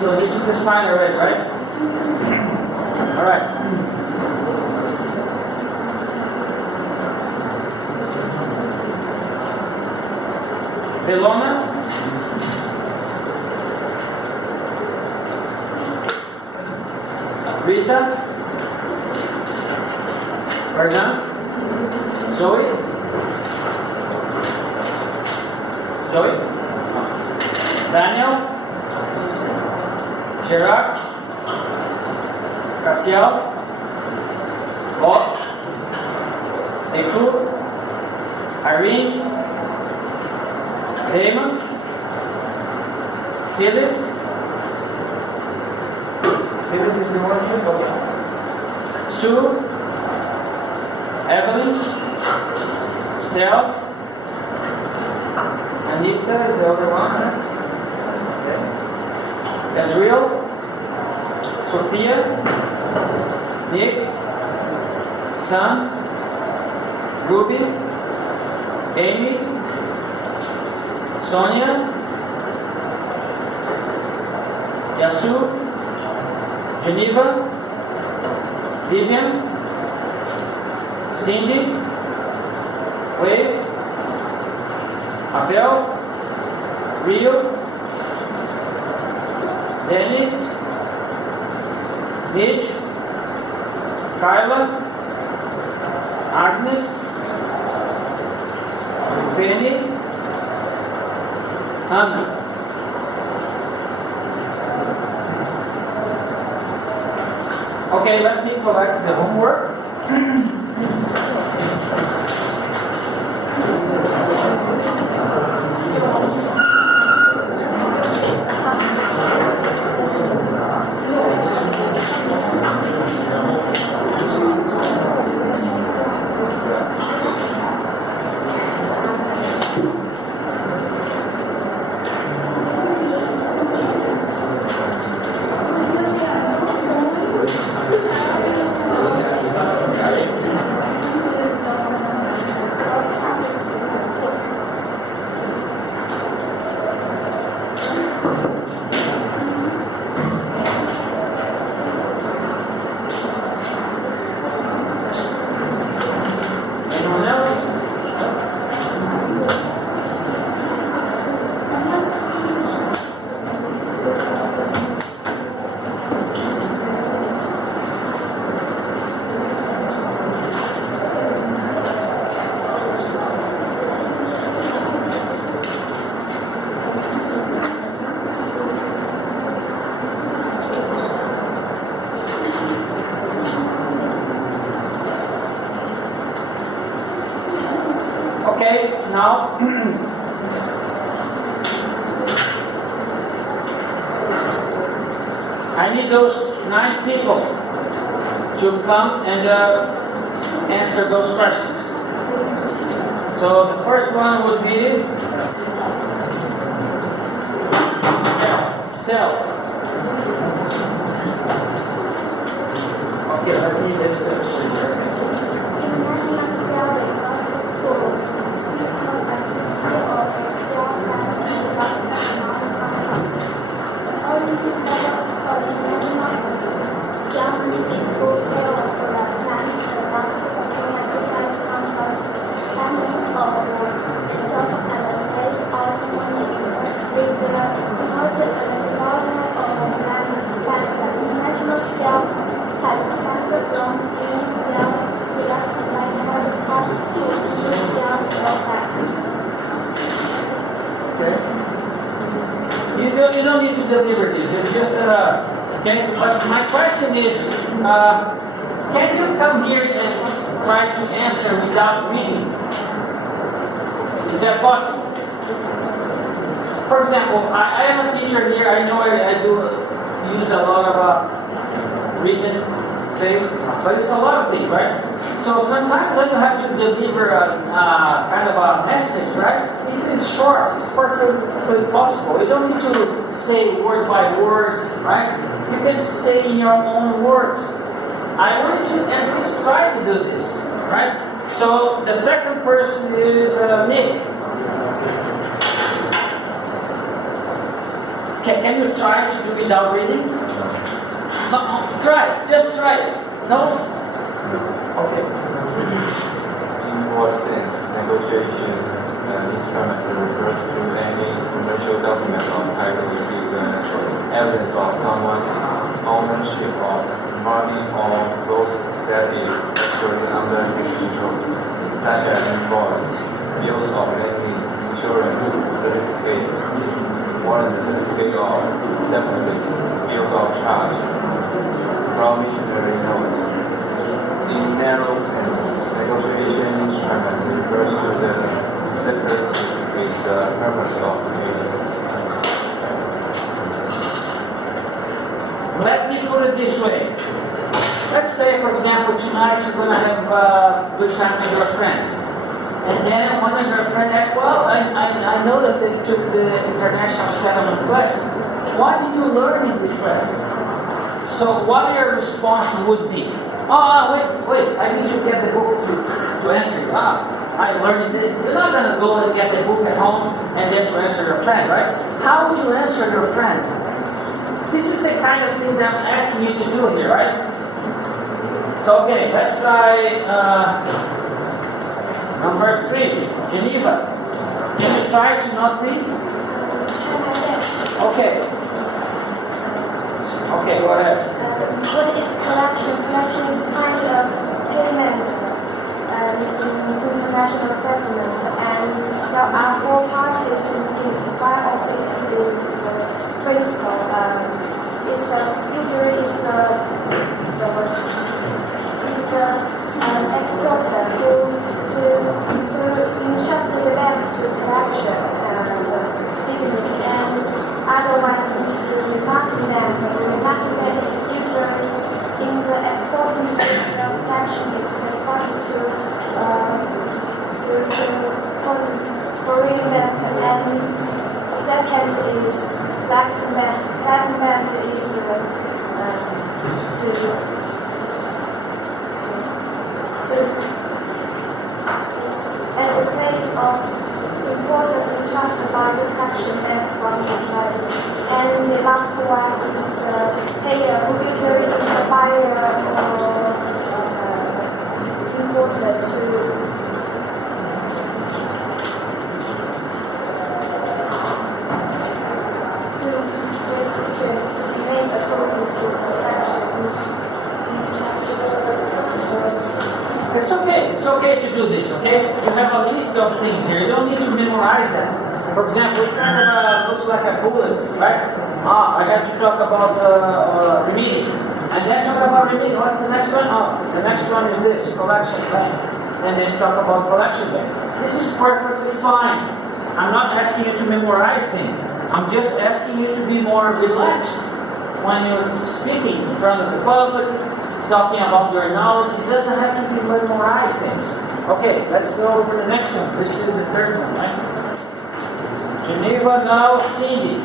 So this is the sign already, right? Alright. Belona. Rita. Vernon. Zoe. Zoe. Daniel. Gerard, Cassiel, Bob, Niku, Irene, Raymond, Phyllis. Phyllis is the one here. Okay. Sue, Evelyn, Stella, Anita is the other one. Okay. Ezreal, Sophia, Nick, Sam, Ruby, Amy, Sonia, Yasu, Geneva, Vivian, Cindy, Wave, Abel, Rio, Danny, Mitch, Kyla, Agnes, Penny, Anna. Okay, let me collect the homework. Okay, now I need those 9 people to come and answer those questions. So the first one would be Stella. Okay, let me get this. You don't need to deliver this. It's just okay. But my question is, can you come here and try to answer without reading? Is that possible? For example, I am a teacher here. I know I do use a lot of written things, but it's a lot of things, right? So sometimes when you have to deliver kind of a message, right? If it's short, it's perfectly possible. You don't need to say word by word, right? You can say in your own words. I want you to at least try to do this, right? So the second person is Nick. Can you try to do without reading? No, try it. Just try it. No? Okay. In what sense, negotiation instrument refers to any commercial document or title to give evidence of someone's ownership of money or goods that is actually under his control, such as invoice, bills of lading, insurance certificate, warrant certificate or deposit, bills of charge, promissory notes. In narrow sense, negotiation instrument refers to the securities with the purpose of creating. Let me put it this way. Let's say, for example, tonight you're going to have a good time with your friends. And then one of your friends asks, well, I noticed that you took the International Settlement class. What did you learn in this class? So what your response would be? Wait, I need to get the book to answer you. I learned this. You're not going to go and get the book at home and then to answer your friend, right? How would you answer your friend? This is the kind of thing that I'm asking you to do here, right? So, okay, let's try number 3, Geneva. Can you try to not read? Okay. Okay, go ahead. What is collection? Collection is kind of payment in international settlement, and there are 4 parties in it. One of it is the principal. Usually is the exporter who entrusted the bank to collection business, and other one is the remitting bank. The remitting bank is usually in the exporting business of collection is responding to foreign bank, and second is Latin bank. Latin bank is at the place of important entrusted by the collection bank from the client. And the last one is the payer, who usually is the buyer or importer to made according to the collection It's okay to do this, okay? You have a list of things here. You don't need to memorize that. For example, it kind of looks like a bullet, right? I got to talk about remitting. And then talk about remitting. What's the next one? The next one is this, collection bank. And then talk about collection bank. This is perfectly fine. I'm not asking you to memorize things. I'm just asking you to be more relaxed when you're speaking in front of the public, talking about your knowledge. It doesn't have to be memorized things. Okay, let's go for the next one. This is the third one, right? Geneva, now Cindy.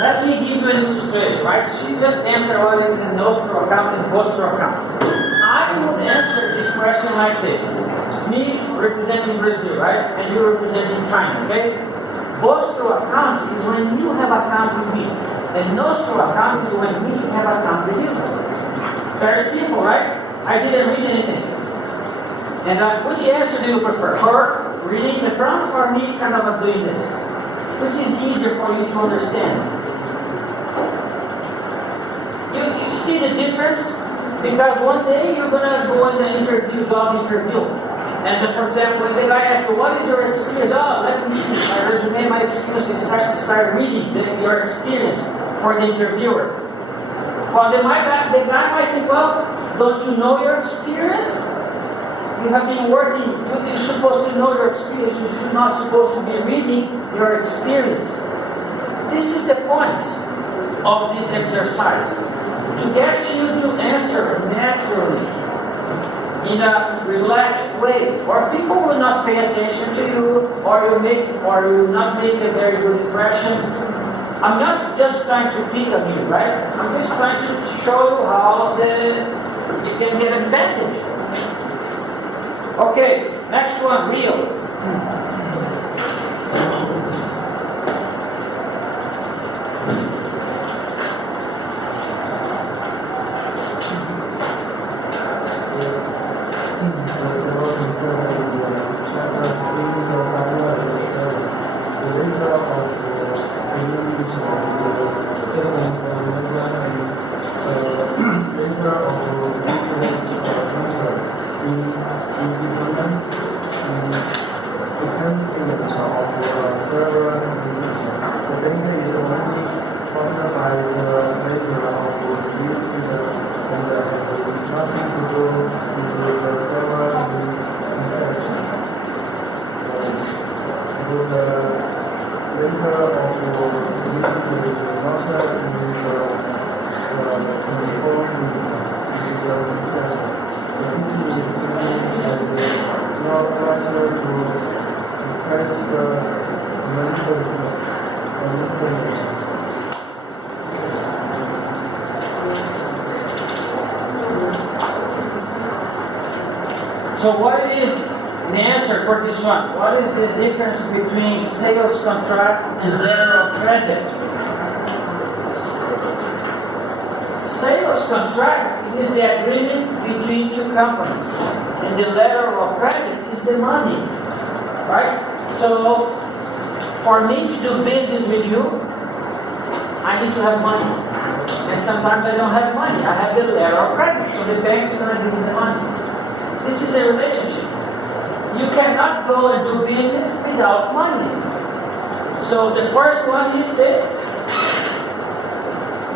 Let me give you an illustration, right? She just answered what is in nostro account and vostro account. I would answer this question like this. Me representing Brazil, right? And you representing China, okay? Both through account is when you have account with me. And knows through account is when we have account with you. Very simple, right? I didn't read anything. And which answer do you prefer? Her reading the front or me kind of doing this? Which is easier for you to understand? You see the difference? Because one day you're going to go in the interview, job interview. And for example, if the guy asks you, what is your experience? Oh, let me see my resume, my experience, and start reading your experience for the interviewer. Well, the guy might think, well, don't you know your experience? You have been working, you're supposed to know your experience. You're not supposed to be reading your experience. This is the point of this exercise. To get you to answer naturally, in a relaxed way, or people will not pay attention to you, or you will not make a very good impression. I'm not just trying to pick on you, right? I'm just trying to show you how you can get advantage. Okay, next one, real. So what is the answer for this one? What is the difference between sales contract and letter of credit? Sales contract is the agreement between two companies, and the letter of credit is the money, right? So for me to do business with you, I need to have money. And sometimes I don't have money. I have the letter of credit, so the bank is going to give me the money. This is a relationship. You cannot go and do business without money. So the first one is the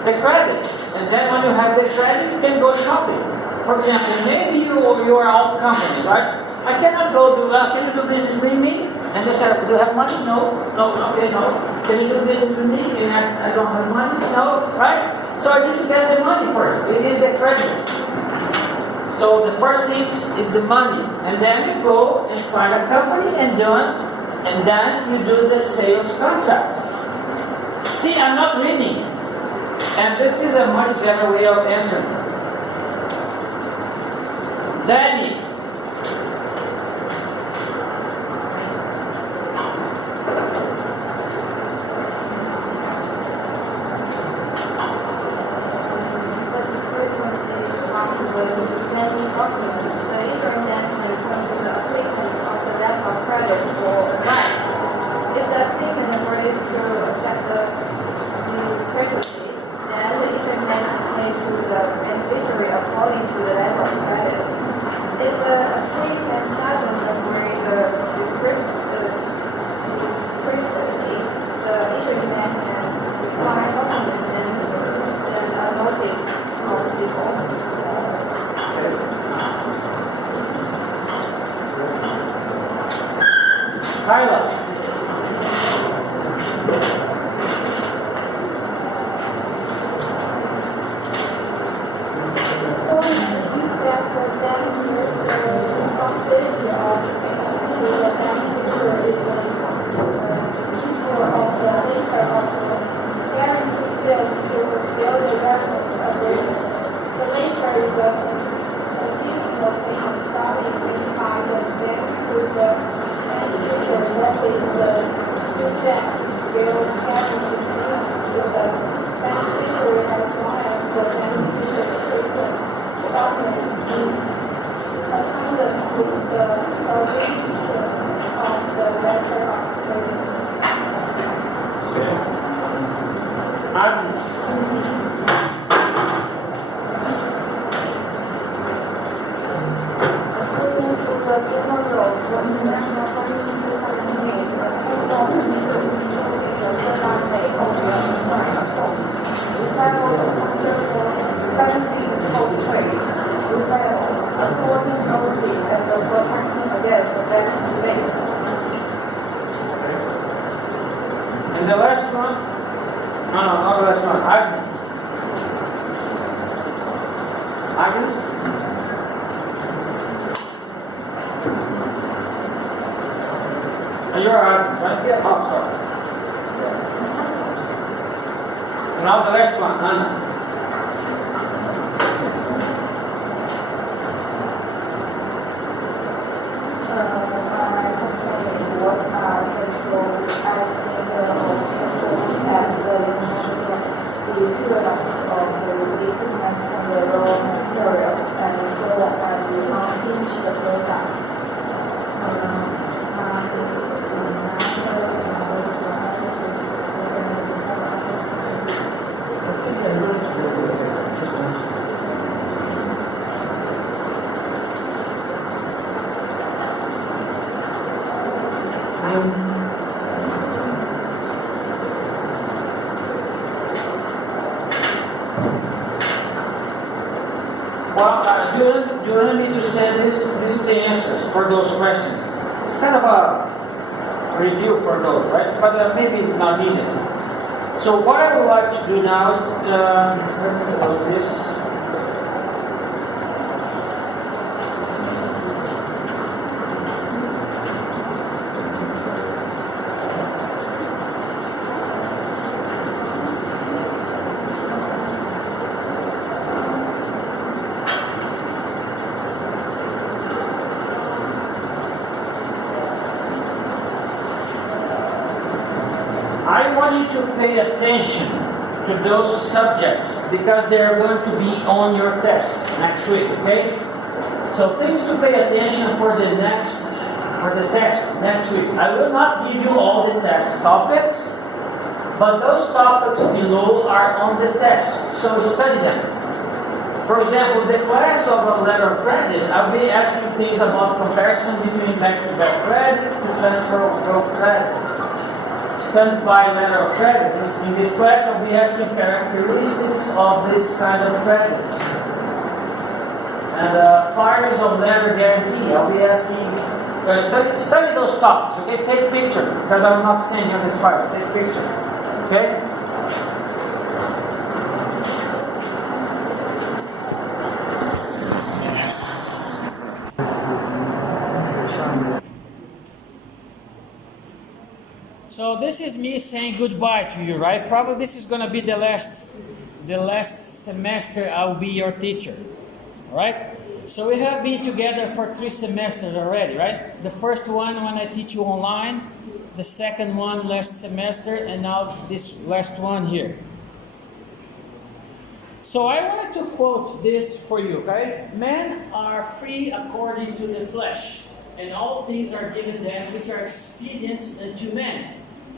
credit. And then when you have the credit, you can go shopping. For example, maybe you are all companies, right? I cannot go do, can you do business with me? And they said, do you have money? No. Okay, no. Can you do business with me? And I don't have money? No, right? So I need to get the money first. It is the credit. So the first thing is the money, and then you go and find a company and then you do the sales contract. See, I'm not reading, and this is a much better way of answering. Danny. Agnes? You're Agnes, right? Yeah. Oh, sorry. Now the last one, Anna. Well, you want me to say this? This is the answers for those questions. It's kind of a review for those, right? But maybe not needed. So what I would like to do now is, let me close this. I want you to pay attention to those subjects because they are going to be on your test next week, okay? So things to pay attention for the test next week. I will not give you all the test topics, but those topics below are on the test, so study them. For example, the class of a letter of credit, I'll be asking things about comparison between back-to-back credit to transfer of credit. Standby letter of credit. In this class, I'll be asking characteristics of this kind of credit. And parties of letter guarantee, I'll be asking, study those topics, okay? Take picture, because I'm not saying on this file, take picture, okay? So this is me saying goodbye to you, right? Probably this is going to be the last semester I'll be your teacher, all right? So we have been together for 3 semesters already, right? The first one when I teach you online, the second one last semester, and now this last one here. So I wanted to quote this for you, okay? Men are free according to the flesh, and all things are given them which are expedient unto men.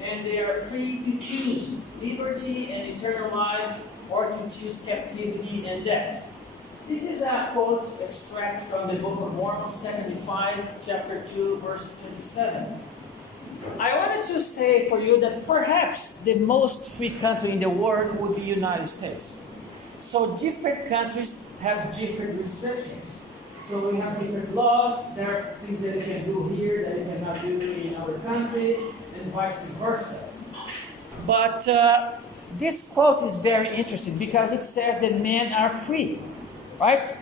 And they are free to choose liberty and eternal life, or to choose captivity and death. This is a quote extract from the Book of Mormon 75, chapter 2, verse 27. I wanted to say for you that perhaps the most free country in the world would be the United States. So different countries have different restrictions. So we have different laws. There are things that you can do here that you cannot do in other countries, and vice versa. But this quote is very interesting because it says that men are free, right?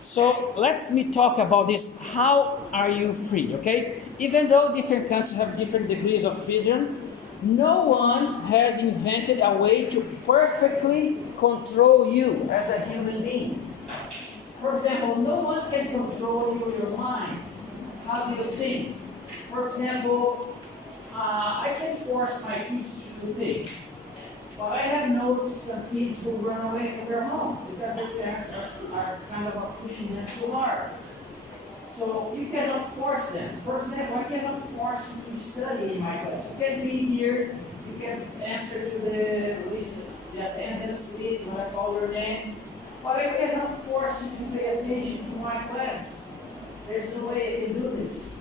So let me talk about this. How are you free, okay? Even though different countries have different degrees of freedom, no one has invented a way to perfectly control you as a human being. For example, no one can control your mind. How do you think? For example, I can force my kids to do things. But I have noticed some kids who run away from their home because their parents are kind of pushing them too hard. So you cannot force them. For example, I cannot force you to study in my class. You can be here, you can answer to the list, the attendance list when I call your name. But I cannot force you to pay attention to my class. There's no way I can do this.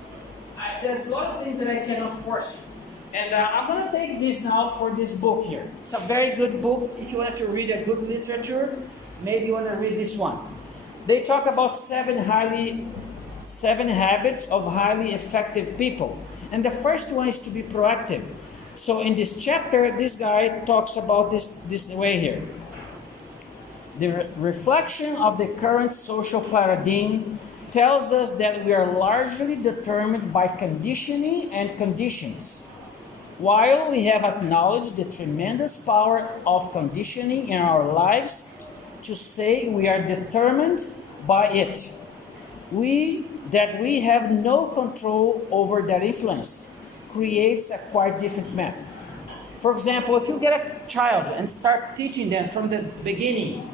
There's a lot of things that I cannot force you. And I'm going to take this now for this book here. It's a very good book. If you want to read a good literature, maybe you want to read this one. They talk about 7 habits of highly effective people. And the first one is to be proactive. So in this chapter, this guy talks about this way here. The reflection of the current social paradigm tells us that we are largely determined by conditioning and conditions. While we have acknowledged the tremendous power of conditioning in our lives, to say we are determined by it, we have no control over that influence, creates a quite different map. For example, if you get a child and start teaching them from the beginning,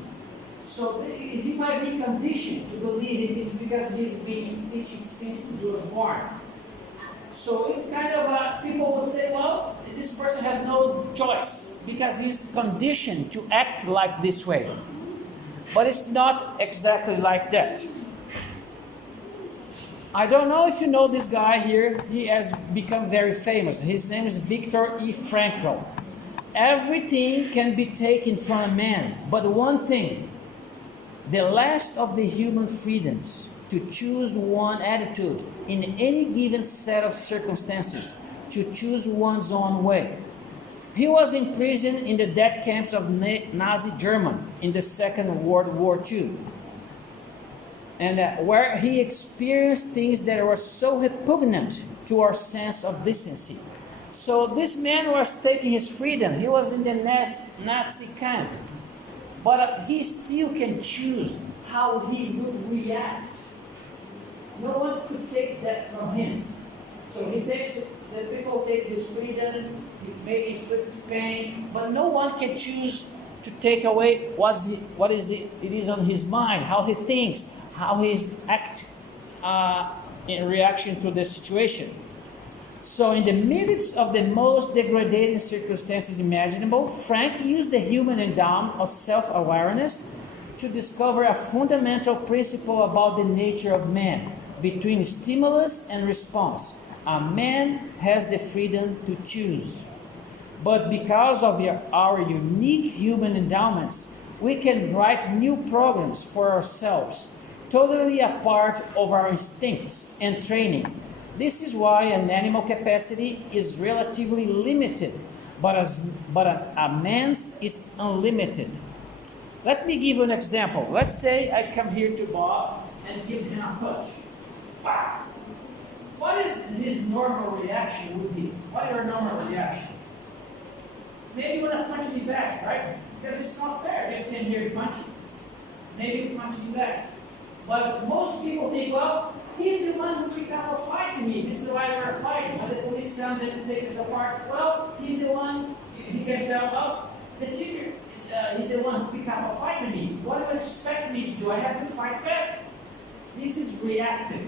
so he might be conditioned to believe it's because he's been teaching since he was born. So it kind of, people would say, well, this person has no choice because he's conditioned to act like this way. But it's not exactly like that. I don't know if you know this guy here. He has become very famous. His name is Viktor E. Frankl. Everything can be taken from a man, but one thing, the last of the human freedoms, to choose one attitude in any given set of circumstances, to choose one's own way. He was imprisoned in the death camps of Nazi Germany in the Second World War II, and where he experienced things that were so repugnant to our sense of decency. So this man was taking his freedom. He was in the Nazi camp, but he still can choose how he would react. No one could take that from him. So the people take his freedom, may inflict pain, but no one can choose to take away what is on his mind, how he thinks, how he acts in reaction to the situation. So in the midst of the most degrading circumstances imaginable, Frank used the human endowment of self-awareness to discover a fundamental principle about the nature of man, between stimulus and response. A man has the freedom to choose. But because of our unique human endowments, we can write new programs for ourselves, totally apart of our instincts and training. This is why an animal capacity is relatively limited, but a man's is unlimited. Let me give you an example. Let's say I come here to Bob and give him a punch. Wow. What is his normal reaction would be? What is your normal reaction? Maybe you want to punch me back, right? Because it's not fair. I just came here to punch you. Maybe you punch me back. But most people think, well, he's the one who picked up a fight to me. This is why we're fighting. When the police come and take us apart, well, he's the one, he can say, well, the teacher, he's the one who picked up a fight to me. What do you expect me to do? I have to fight back. This is reactive.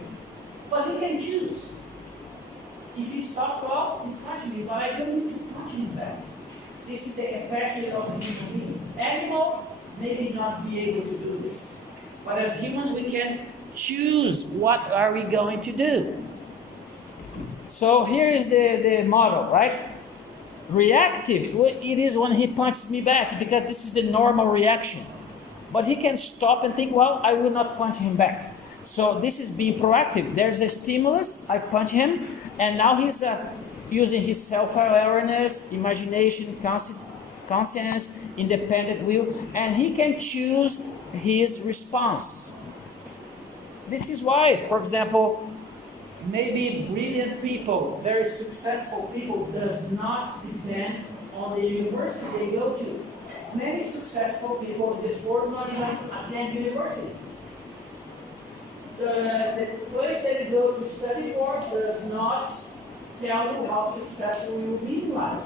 But he can choose. If he stops, well, he punches me, but I don't need to punch him back. This is the capacity of the human being. Animal maybe not be able to do this. But as humans, we can choose what are we going to do. So here is the model, right? Reactive, it is when he punches me back, because this is the normal reaction. But he can stop and think, well, I will not punch him back. So this is being proactive. There's a stimulus, I punch him, and now he's using his self-awareness, imagination, conscience, independent will, and he can choose his response. This is why, for example, maybe brilliant people, very successful people, does not depend on the university they go to. Many successful people in this world not even attend university. The place that you go to study for does not tell you how successful you will be in life.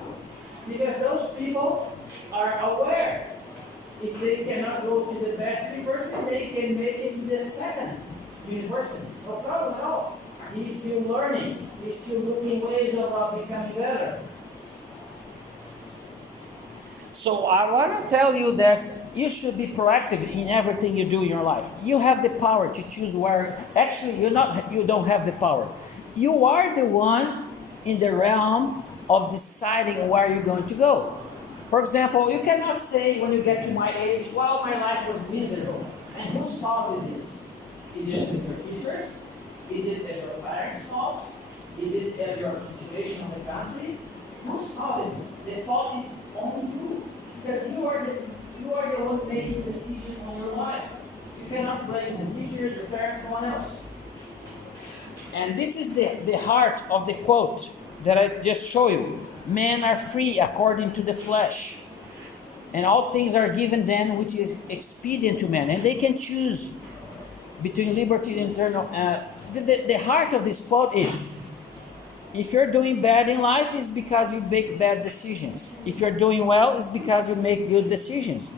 Because those people are aware. If they cannot go to the best university, they can make it to the second university. No problem at all. He's still learning. He's still looking ways of becoming better. So I want to tell you that you should be proactive in everything you do in your life. You have the power to choose where. Actually, you don't have the power. You are the one in the realm of deciding where you're going to go. For example, you cannot say when you get to my age, well, my life was miserable. And whose fault is this? Is it your teachers? Is it your parents' fault? Is it your situation in the country? Whose fault is this? The fault is only you. Because you are You are the one making decisions on your life. You cannot blame the teachers, the parents, someone else. And this is the heart of the quote that I just showed you. Men are free according to the flesh, and all things are given them which is expedient to men, and they can choose between liberty and eternal. The heart of this quote is, if you're doing bad in life, it's because you make bad decisions. If you're doing well, it's because you make good decisions.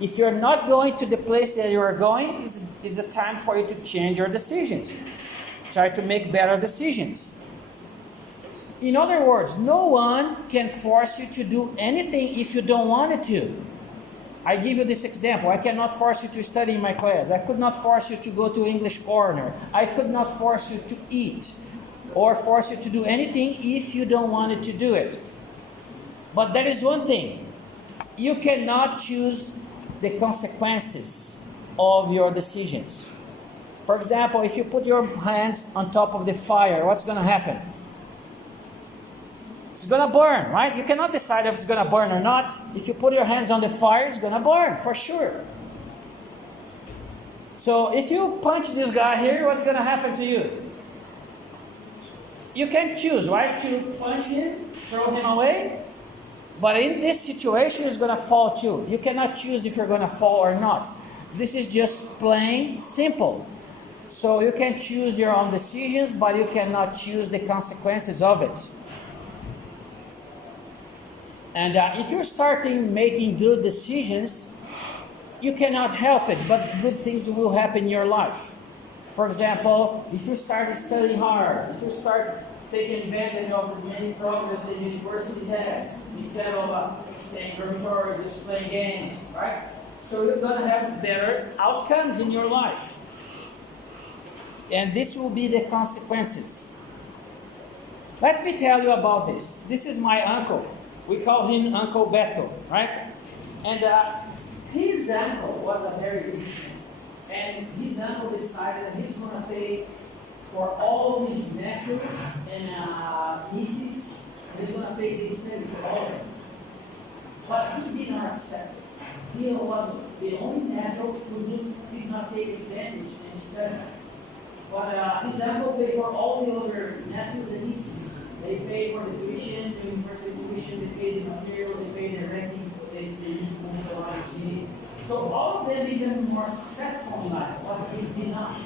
If you're not going to the place that you are going, it's a time for you to change your decisions. Try to make better decisions. In other words, no one can force you to do anything if you don't want it to. I give you this example. I cannot force you to study in my class. I could not force you to go to English corner. I could not force you to eat or force you to do anything if you don't want it to do it. But there is one thing. You cannot choose the consequences of your decisions. For example, if you put your hands on top of the fire, what's going to happen? It's going to burn, right? You cannot decide if it's going to burn or not. If you put your hands on the fire, it's going to burn, for sure. So if you punch this guy here, what's going to happen to you? You can choose, right? To punch him, throw him away. But in this situation, he's going to fall too. You cannot choose if you're going to fall or not. This is just plain simple. So you can choose your own decisions, but you cannot choose the consequences of it. And if you're starting making good decisions, you cannot help it, but good things will happen in your life. For example, if you start studying hard, if you start taking advantage of the many programs the university has, instead of staying dormitory, just playing games, right? So you're going to have better outcomes in your life. And this will be the consequences. Let me tell you about this. This is my uncle. We call him Uncle Beto, right? And his uncle was a very rich man. And his uncle decided that he's going to pay for all his nephews and nieces. He's going to pay this study for all of them. But he did not accept it. He was the only nephew who did not take advantage and study. But his uncle paid for all the other nephews and nieces. They paid for the tuition, the university tuition, they paid the material, they paid the renting, they used money for the city. So all of them became more successful in life, but he did not.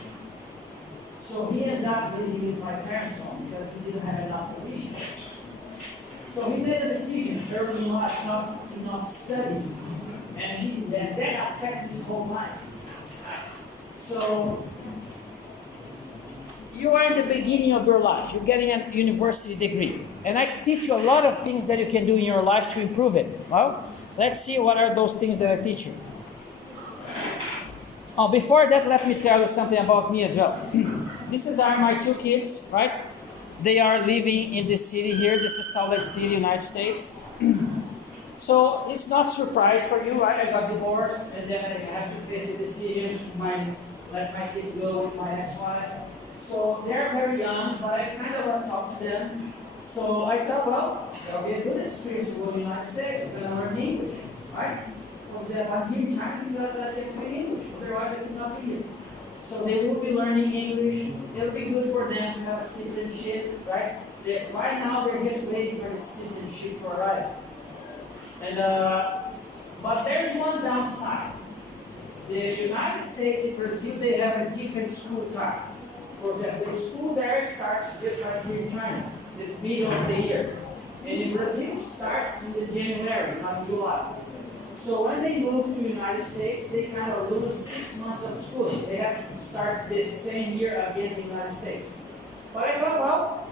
So he ended up living with my parents' home because he didn't have enough tuition. So he made a decision early in life to not study, and that affected his whole life. So you are in the beginning of your life. You're getting a university degree. And I teach you a lot of things that you can do in your life to improve it. Well, let's see what are those things that I teach you. Oh, before that, let me tell you something about me as well. These are my two kids, right? They are living in this city here. This is Salt Lake City, United States. So it's not a surprise for you, right? I got divorced, and then I have to face the decision to let my kids go with my ex-wife. So they're very young, but I kind of want to talk to them. So I thought, well, that'll be a good experience to go to the United States. I'm going to learn English, right? For example, I'm here in China because I can speak English. Otherwise, I could not be here. So they will be learning English. It'll be good for them to have citizenship, right? Right now, they're just waiting for the citizenship to arrive. And but there's one downside. The United States and Brazil, they have a different school time. For example, the school there starts just like here in China, the middle of the year. And in Brazil, it starts in the January, not July. So when they move to the United States, they kind of lose 6 months of schooling. They have to start the same year again in the United States. But I thought, well,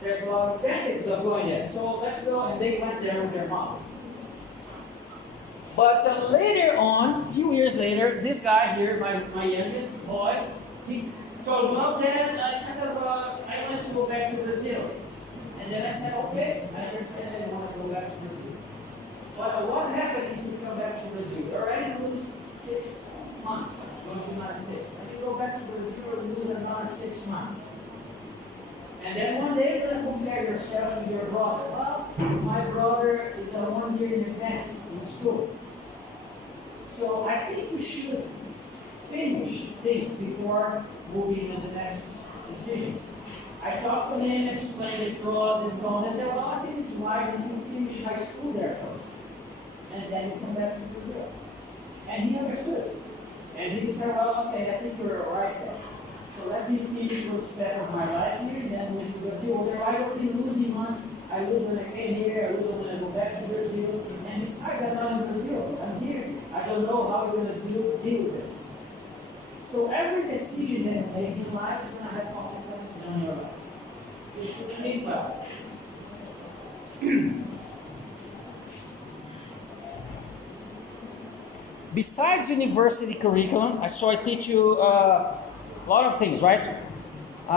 there's a lot of benefits of going there. So let's go, and they went there with their mom. But later on, a few years later, this guy here, my youngest boy, he told, well, Dad, I want to go back to Brazil. And then I said, okay, I understand that you want to go back to Brazil. But what happened if you come back to Brazil? You already lose 6 months going to the United States. When you go back to Brazil, you lose another 6 months. And then one day you're going to compare yourself with your brother. Well, my brother is 1 year in advance in school. So I think we should finish things before moving to the next decision. I talked to him, explained the pros and cons. I said, well, I think it's wise if you finish high school there first, and then you come back to Brazil. And he understood. And he said, well, okay, I think you're right there. So let me finish what's better of my life here, and then move to Brazil. Otherwise, I'll be losing months. I lose when I came here, I lose when I go back to Brazil. And besides, I'm not in Brazil. I'm here. I don't know how we're going to deal with this. So every decision that you make in life is going to have consequences on your life. You should think about it. Besides university curriculum, I teach you a lot of things, right?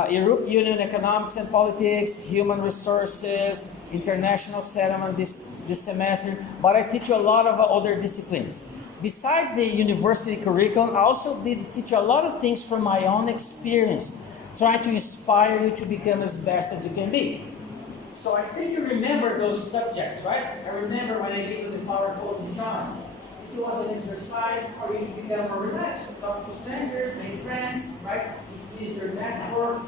European economics and politics, human resources, international settlement this semester, but I teach you a lot of other disciplines. Besides the university curriculum, I also did teach a lot of things from my own experience, trying to inspire you to become as best as you can be. So I think you remember those subjects, right? I remember when I gave you the power posing challenge. This was an exercise for you to become more relaxed, talk to strangers, make friends, right? Increase your network.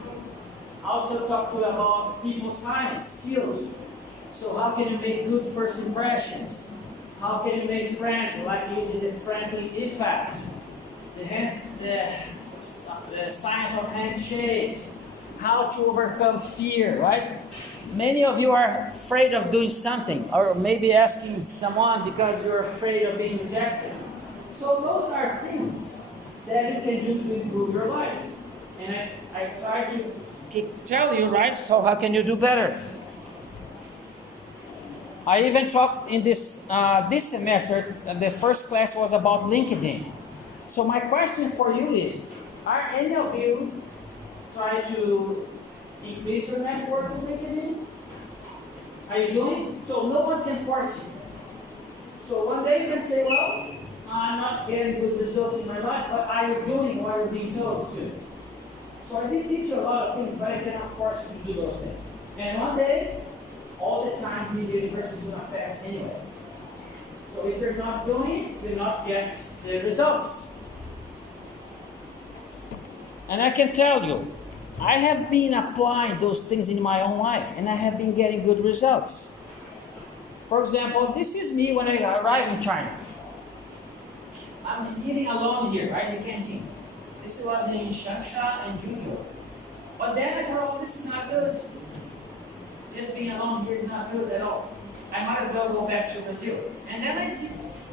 I also talked to you about people science skills. So how can you make good first impressions? How can you make friends, like using the friendly effect, the science of handshakes, how to overcome fear, right? Many of you are afraid of doing something, or maybe asking someone because you're afraid of being rejected. So those are things that you can do to improve your life. And I try to tell you, right? So how can you do better? I even talked in this semester, the first class was about LinkedIn. So my question for you is, are any of you trying to increase your network on LinkedIn? Are you doing? So no one can force you. So one day you can say, well, I'm not getting good results in my life, but are you doing what you're being told to? So I did teach you a lot of things, but I cannot force you to do those things. And one day, all the time, the university is going to pass anyway. So if you're not doing it, you'll not get the results. And I can tell you, I have been applying those things in my own life, and I have been getting good results. For example, this is me when I arrived in China. I'm eating alone here, right, in the canteen. This was in Shangsha and Juzhou. But then I thought, oh, this is not good. Just being alone here is not good at all. I might as well go back to Brazil. And then I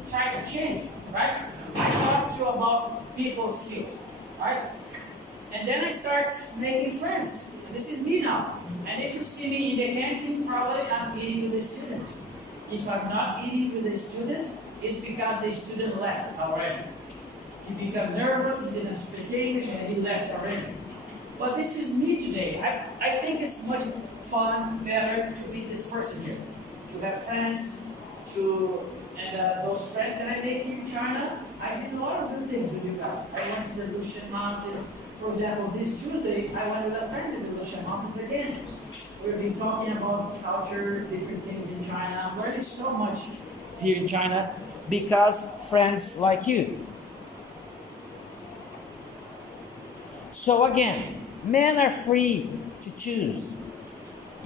tried to change, right? I talked to you about people skills, right? And then I start making friends. And this is me now. And if you see me in the canteen, probably I'm eating with the students. If I'm not eating with the students, it's because the student left already. He became nervous, he didn't speak English, and he left already. But this is me today. I think it's much fun, better to be this person here. To have friends, and those friends that I make here in China, I did a lot of good things with you guys. I went to the Lushan Mountains. For example, this Tuesday, I went with a friend to the Lushan Mountains again. We've been talking about culture, different things in China. I'm learning so much here in China because friends like you. So again, men are free to choose.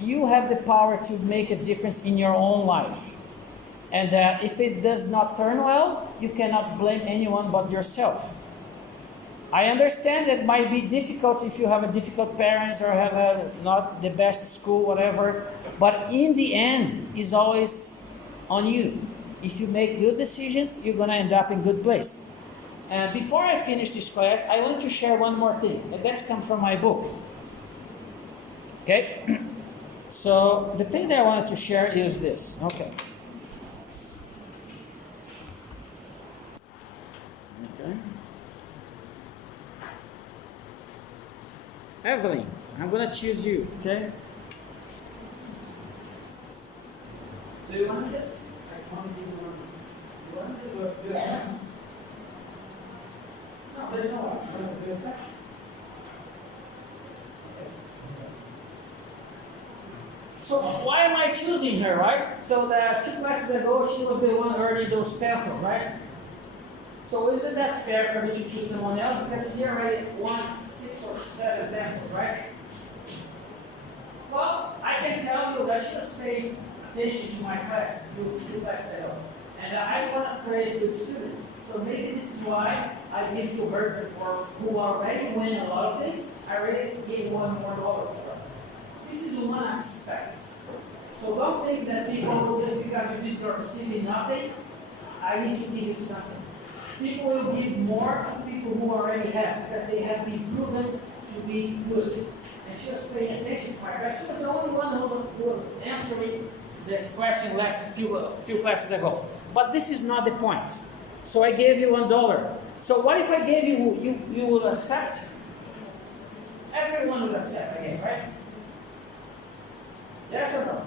You have the power to make a difference in your own life. And if it does not turn well, you cannot blame anyone but yourself. I understand that it might be difficult if you have a difficult parents or have not the best school, whatever. But in the end, it's always on you. If you make good decisions, you're going to end up in a good place. Before I finish this class, I want to share one more thing. And that's come from my book. Okay? So the thing that I wanted to share is this. Okay. Okay. Evelyn, I'm going to choose you, okay? Do you want this? I want to give you one. You want this or do you have? No, there's no one. You want to do it? So why am I choosing her, right? So the 2 classes ago, she was the one earning those pencils, right? So isn't that fair for me to choose someone else? Because he already won 6 or 7 pencils, right? Well, I can tell you that she was paying attention to my class, to class ago. And I want to praise good students. So maybe this is why I give to her, or who already win a lot of things, I already gave $1 more to her. This is one aspect. So don't think that people, just because you did receiving nothing, I need to give you something. People will give more to people who already have, because they have been proven to be good. And she was paying attention to my question. She was the only one who was answering this question last few classes ago. But this is not the point. So I gave you $1. So what if I gave you will accept? Everyone will accept again, right? Yes or no?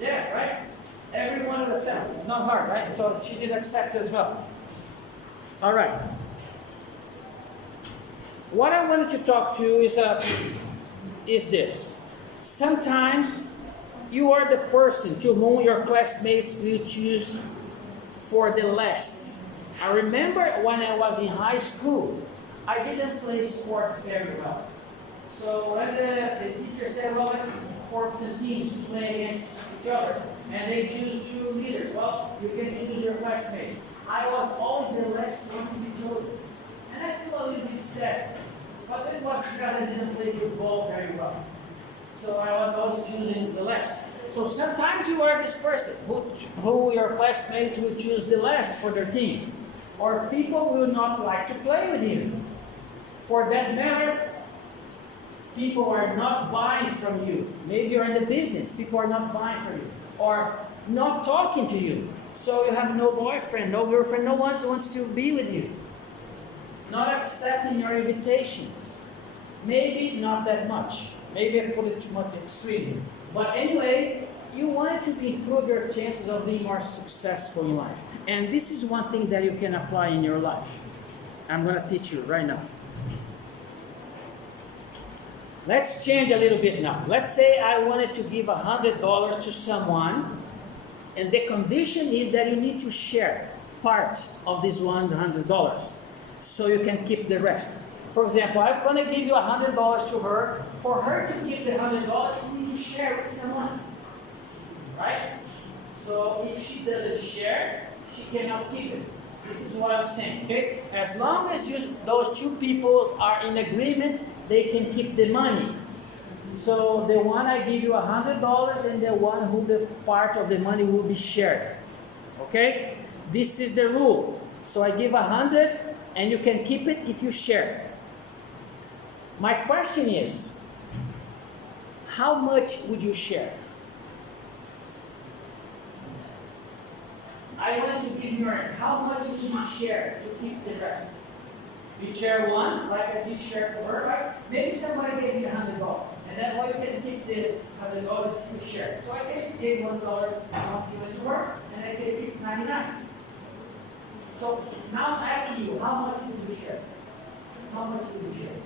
Yes, right? Everyone will accept. It's not hard, right? So she did accept as well. All right. What I wanted to talk to you is this. Sometimes you are the person to whom your classmates will choose for the last. I remember when I was in high school, I didn't play sports very well. So when the teacher said, well, let's form some teams to play against each other, and they choose 2 leaders, well, you can choose your classmates. I was always the last one to be chosen. And I feel a little bit sad. But it was because I didn't play football very well. So I was always choosing the last. So sometimes you are this person who your classmates will choose the last for their team. Or people will not like to play with you. For that matter, people are not buying from you. Maybe you're in the business, people are not buying from you. Or not talking to you. So you have no boyfriend, no girlfriend, no one wants to be with you. Not accepting your invitations. Maybe not that much. Maybe I put it too much extreme. But anyway, you want to improve your chances of being more successful in life. And this is one thing that you can apply in your life. I'm going to teach you right now. Let's change a little bit now. Let's say I wanted to give $100 to someone, and the condition is that you need to share part of this $100 so you can keep the rest. For example, I'm going to give you $100 to her. For her to keep the $100, she needs to share with someone. Right? So if she doesn't share, she cannot keep it. This is what I'm saying, okay? As long as those 2 people are in agreement, they can keep the money. So the one I give you $100 and the one who the part of the money will be shared. Okay? This is the rule. So I give 100 and you can keep it if you share. My question is, how much would you share? I want to give yours. How much would you share to keep the rest? You share 1, like I did share to her, right? Maybe somebody gave me $100, and that way you can keep the $100 if you share. So I can give $1, I'll give it to her, and I can keep 99. So now I'm asking you, how much would you share? How much would you share?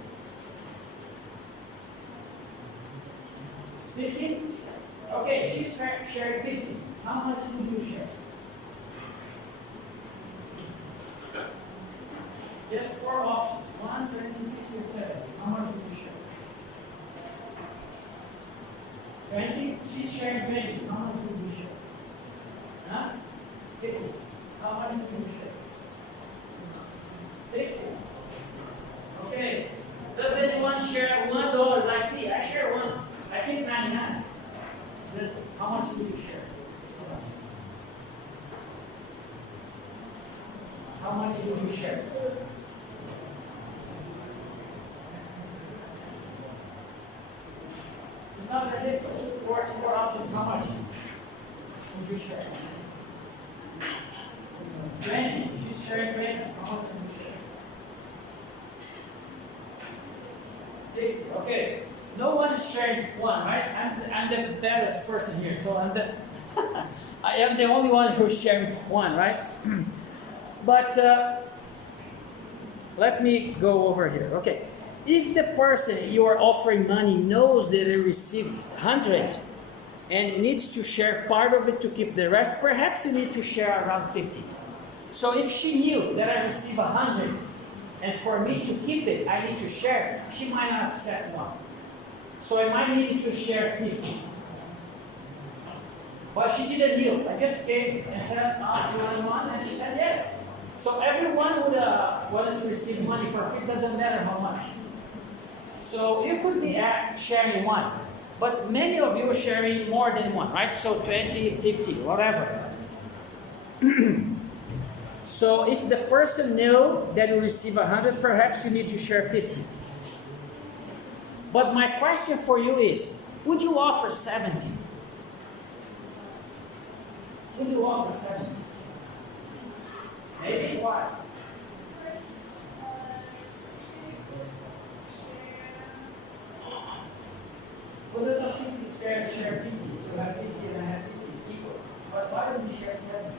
50? Okay, she's sharing 50. How much would you share? Just 4 options, 1, 20, 50, or 70. How much would you share? 20? She's sharing 20. How much would you share? Huh? 50. How much would you share? 50. Okay. Does anyone share $1 like me? I share 1. I think 99. How much would you share? How much would you share? It's not that difficult. 4 options. How much would you share? 20. She's sharing 20. How much would you share? 50. Okay. No one is sharing 1, right? I'm the baddest person here, so I am the only one who's sharing 1, right? But let me go over here. Okay. If the person you are offering money knows that they received 100 and needs to share part of it to keep the rest, perhaps you need to share around 50. So if she knew that I receive 100, and for me to keep it, I need to share, she might not accept one. So I might need to share 50. But she didn't yield. I just came and said, you want one? And she said yes. So everyone would want to receive money for free, doesn't matter how much. So you could be sharing one. But many of you are sharing more than one, right? So 20, 50, whatever. So if the person knew that you receive 100, perhaps you need to share 50. But my question for you is, would you offer 70? Would you offer 70? Maybe. Why? Well, the thing is fair to share 50, so I have 50 and I have 50 equal. But why don't you share 70?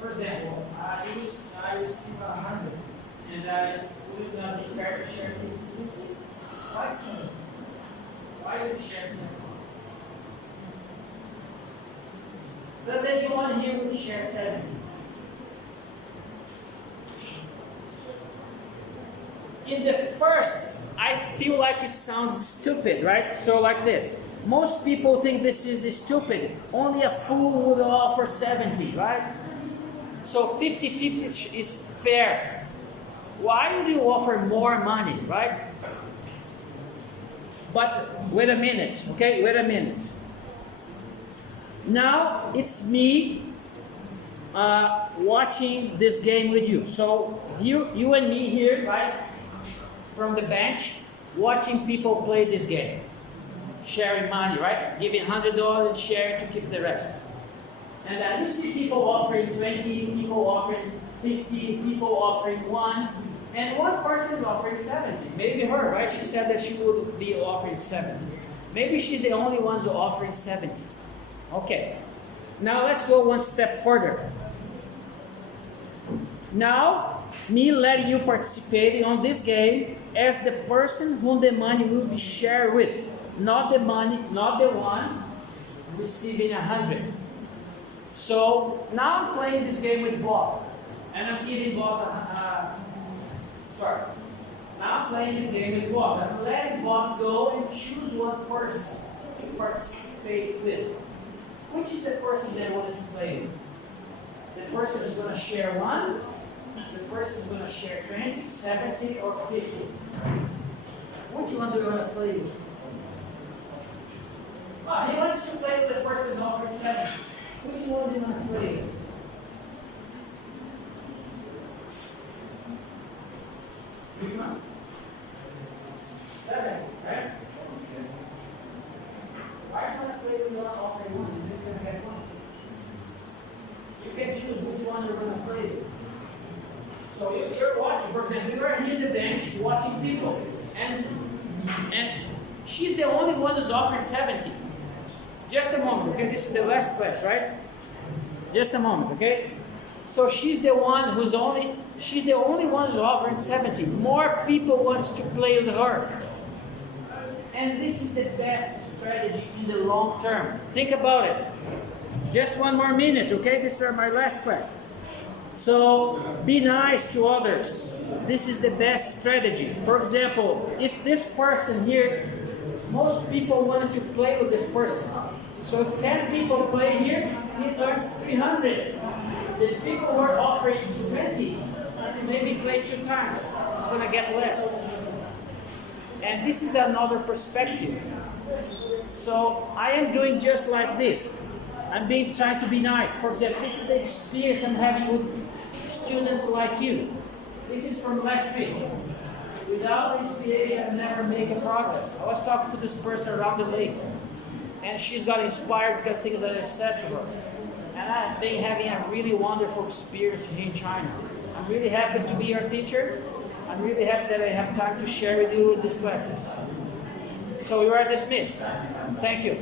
For example, I receive 100, and would it not be fair to share 50? Why 70? Why do you share 70? Does anyone here would share 70? In the first, I feel like it sounds stupid, right? So like this. Most people think this is stupid. Only a fool would offer 70, right? So 50-50 is fair. Why do you offer more money, right? But wait a minute, okay? Wait a minute. Now it's me watching this game with you. So you and me here, right? From the bench, watching people play this game. Sharing money, right? Giving $100 and sharing to keep the rest. And then you see people offering 20, people offering 50, people offering 1, and one person is offering 70. Maybe her, right? She said that she would be offering 70. Maybe she's the only one who's offering 70. Okay. Now let's go one step further. Now, me letting you participate on this game as the person whom the money will be shared with, not the one receiving 100. So now I'm playing this game with Bob, and I'm giving Bob Now I'm playing this game with Bob. I'm letting Bob go and choose one person to participate with. Which is the person that I wanted to play with? The person is going to share 1, the person is going to share 20, 70, or 50. Which one do you want to play with? Oh, he wants to play with the person who's offering 70. Which one do you want to play with? Which one? 70, right? Why do you want to play with one offering 1? You're just going to get 1. You can choose which one you're going to play with. So you're watching, for example, you're here on the bench watching people, and she's the only one who's offering 70. Just a moment, okay? This is the last class, right? Just a moment, okay? So she's the one who's only one who's offering 70. More people wants to play with her. And this is the best strategy in the long term. Think about it. Just one more minute, okay? This is my last class. So be nice to others. This is the best strategy. For example, if this person here, most people wanted to play with this person. So if 10 people play here, he earns 300. The people who are offering 20 maybe play 2 times. It's going to get less. And this is another perspective. So I am doing just like this. I'm trying to be nice. For example, this is the experience I'm having with students like you. This is from last week. Without inspiration, I never make a progress. I was talking to this person around the lake, and she's got inspired because things that I said to her. And I've been having a really wonderful experience here in China. I'm really happy to be your teacher. I'm really happy that I have time to share with you these classes. So you are dismissed. Thank you.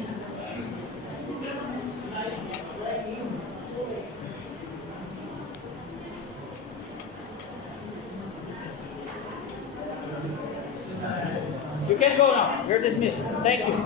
You can go now. You're dismissed. Thank you.